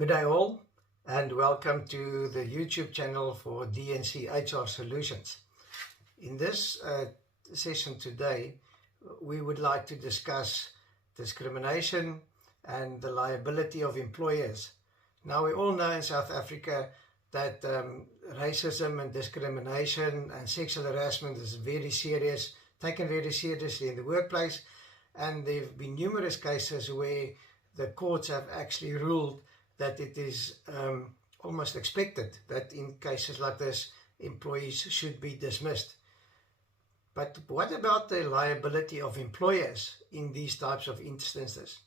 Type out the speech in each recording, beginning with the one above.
Good day all, and welcome to the YouTube channel for DNC HR Solutions. In this session today, we would like to discuss discrimination and the liability of employers. Now, we all know in South Africa that racism and discrimination and sexual harassment is very serious, taken very seriously in the workplace, and there have been numerous cases where the courts have actually ruled that it is almost expected that in cases like this, employees should be dismissed. But what about the liability of employers in these types of instances?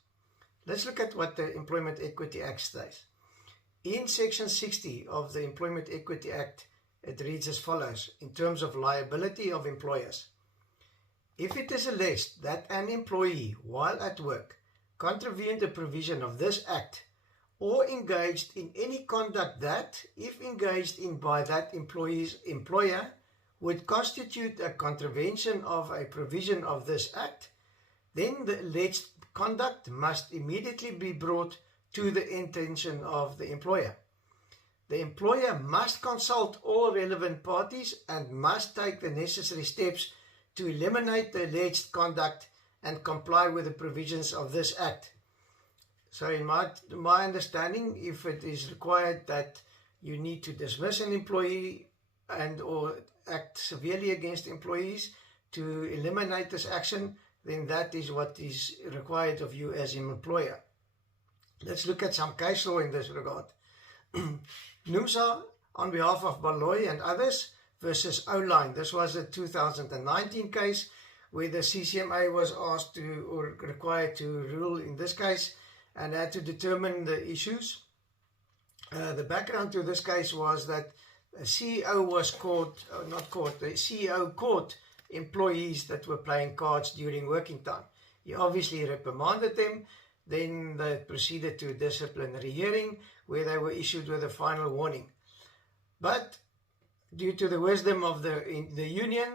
Let's look at what the Employment Equity Act says. In Section 60 of the Employment Equity Act, it reads as follows, in terms of liability of employers. If it is alleged that an employee, while at work, contravened a provision of this Act, or engaged in any conduct that, if engaged in by that employee's employer, would constitute a contravention of a provision of this Act, then the alleged conduct must immediately be brought to the attention of the employer. The employer must consult all relevant parties and must take the necessary steps to eliminate the alleged conduct and comply with the provisions of this Act. So in my understanding, if it is required that you need to dismiss an employee and or act severely against employees to eliminate this action, then that is what is required of you as an employer. Let's look at some case law in this regard. NUMSA, on behalf of Baloy and others, versus O-Line. This was a 2019 case where the CCMA was asked to or required to rule in this case and had to determine the issues. The background to this case was that the CEO was the CEO caught employees that were playing cards during working time. He obviously reprimanded them, then they proceeded to a disciplinary hearing where they were issued with a final warning. But due to the wisdom of the union,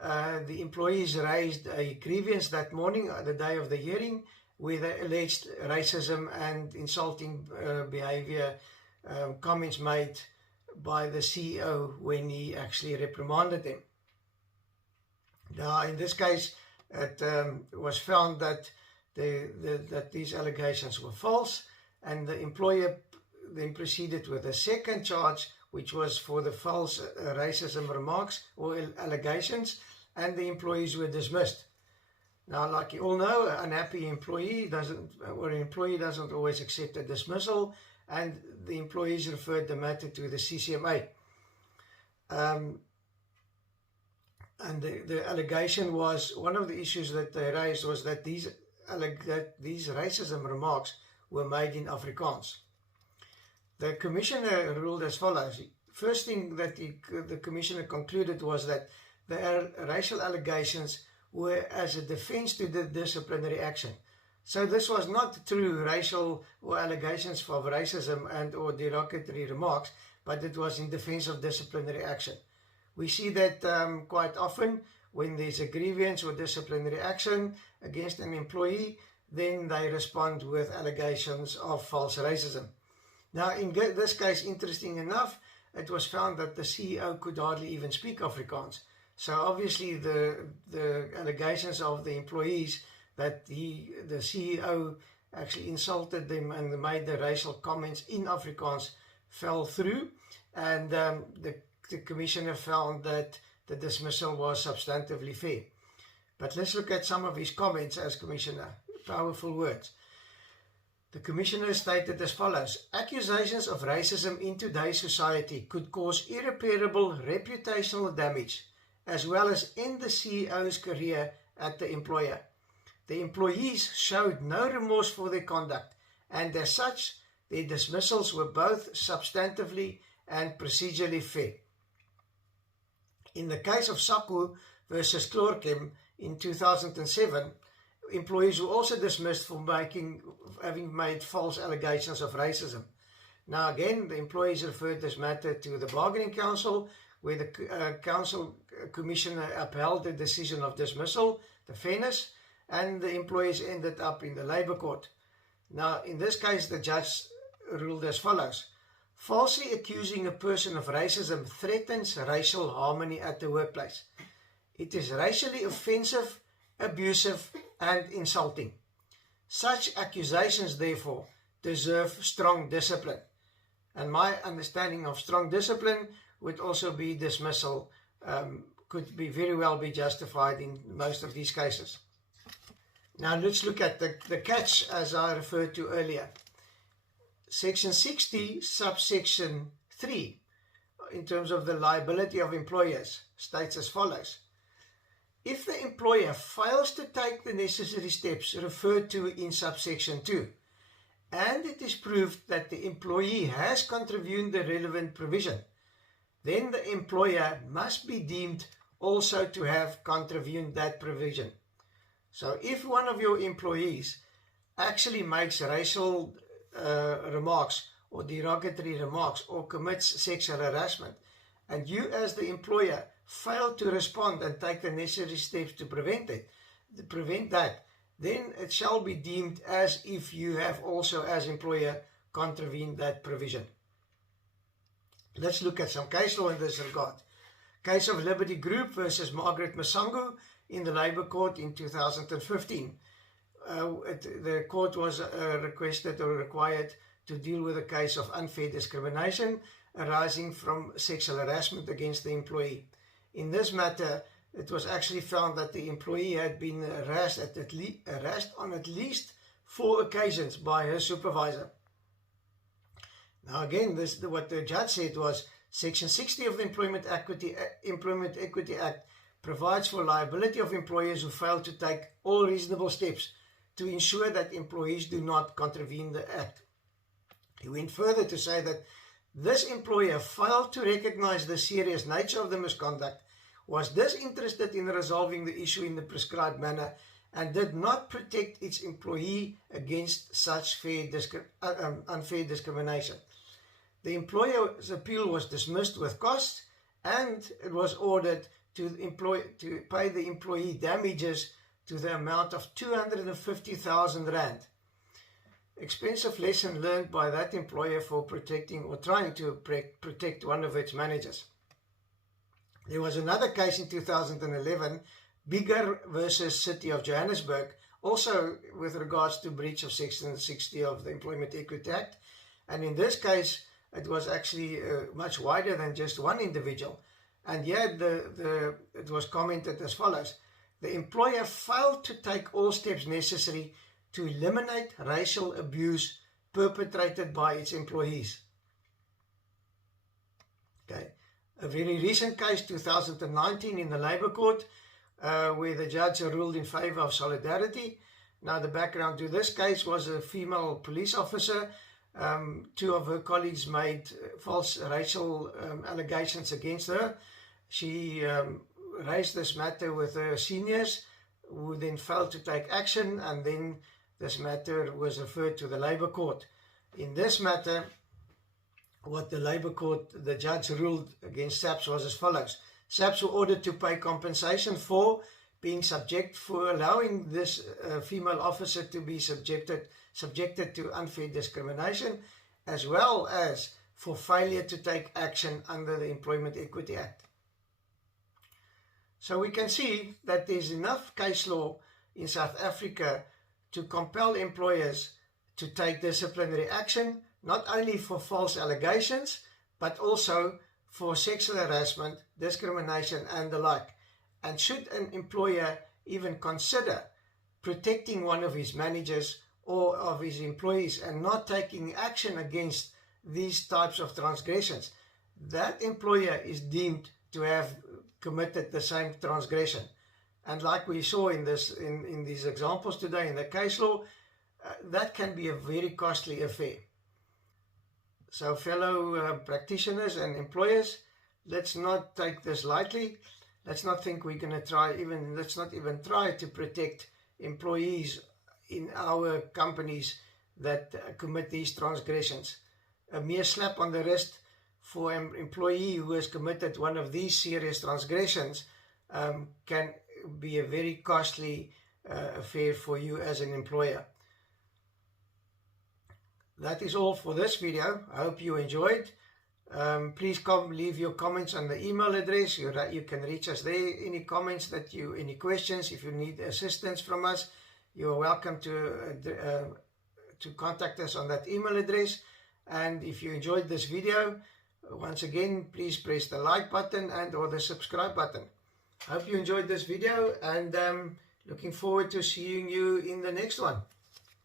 the employees raised a grievance that morning, the day of the hearing, with alleged racism and insulting behavior, comments made by the CEO when he actually reprimanded them. Now, in this case, it was found that that these allegations were false, and the employer then proceeded with a second charge, which was for the false racism remarks or allegations, and the employees were dismissed. Now, like you all know, an unhappy employee doesn't always accept a dismissal, and the employees referred the matter to the CCMA. And the allegation was, one of the issues that they raised was that these racism remarks were made in Afrikaans. The commissioner ruled as follows. First thing that the commissioner concluded was that the racial allegations were as a defense to the disciplinary action. So this was not true racial or allegations for racism and or derogatory remarks, but it was in defense of disciplinary action. We see that quite often when there's a grievance or disciplinary action against an employee, then they respond with allegations of false racism. Now, in this case, interesting enough, it was found that the CEO could hardly even speak Afrikaans. So obviously the allegations of the employees that the CEO actually insulted them and made the racial comments in Afrikaans fell through, and the commissioner found that the dismissal was substantively fair. But let's look at some of his comments as commissioner. Powerful words. The commissioner stated as follows: accusations of racism in today's society could cause irreparable reputational damage, as well as end the CEO's career at the employer. The employees showed no remorse for their conduct, and as such, their dismissals were both substantively and procedurally fair. In the case of Saku versus Chlorchem in 2007, employees were also dismissed for having made false allegations of racism. Now again, the employees referred this matter to the bargaining council, where the council commissioner upheld the decision of dismissal, the fairness, and the employees ended up in the labor court. Now, in this case, the judge ruled as follows. Falsely accusing a person of racism threatens racial harmony at the workplace. It is racially offensive, abusive, and insulting. Such accusations, therefore, deserve strong discipline. And my understanding of strong discipline would also be dismissal, could very well be justified in most of these cases. Now let's look at the catch as I referred to earlier. Section 60, subsection 3, in terms of the liability of employers, states as follows. If the employer fails to take the necessary steps referred to in subsection 2, and it is proved that the employee has contravened the relevant provision, then the employer must be deemed also to have contravened that provision. So if one of your employees actually makes racial remarks or derogatory remarks or commits sexual harassment, and you as the employer fail to respond and take the necessary steps to prevent that, then it shall be deemed as if you have also as employer contravened that provision. Let's look at some case law in this regard. Case of Liberty Group versus Margaret Masango in the Labour Court in 2015. The court was requested or required to deal with a case of unfair discrimination arising from sexual harassment against the employee. In this matter, it was actually found that the employee had been harassed on at least 4 occasions by her supervisor. Now again, what the judge said was Section 60 of the Employment Equity Act provides for liability of employers who fail to take all reasonable steps to ensure that employees do not contravene the Act. He went further to say that this employer failed to recognize the serious nature of the misconduct, was disinterested in resolving the issue in the prescribed manner, and did not protect its employee against such unfair discrimination. The employer's appeal was dismissed with costs, and it was ordered to pay the employee damages to the amount of 250,000 rand. Expensive lesson learned by that employer for protecting or trying to protect one of its managers. There was another case in 2011, Bigger versus City of Johannesburg, also with regards to breach of Section 60 of the Employment Equity Act. And in this case, it was actually much wider than just one individual. And yet it was commented as follows. The employer failed to take all steps necessary to eliminate racial abuse perpetrated by its employees. Okay. A very recent case, 2019, in the Labour Court, where the judge ruled in favour of solidarity. Now, the background to this case was a female police officer. 2 of her colleagues made false racial allegations against her. She raised this matter with her seniors, who then failed to take action, and then this matter was referred to the Labour Court. In this matter, what the Labour Court, the judge ruled against SAPS was as follows. SAPS were ordered to pay compensation for allowing this female officer to be subjected to unfair discrimination, as well as for failure to take action under the Employment Equity Act. So we can see that there's enough case law in South Africa to compel employers to take disciplinary action, not only for false allegations, but also for sexual harassment, discrimination, and the like. And should an employer even consider protecting one of his managers or of his employees and not taking action against these types of transgressions, that employer is deemed to have committed the same transgression. And like we saw in these examples today in the case law, that can be a very costly affair. So fellow practitioners and employers, let's not take this lightly. Let's not think we're going to let's not even try to protect employees in our companies that commit these transgressions. A mere slap on the wrist for an employee who has committed one of these serious transgressions can be a very costly affair for you as an employer. that is all for this video. I hope you enjoyed. Please leave your comments on the email address. You can reach us there. Any comments any questions, if you need assistance from us, you are welcome to contact us on that email address. And if you enjoyed this video, once again, please press the like button or the subscribe button. I hope you enjoyed this video, and looking forward to seeing you in the next one.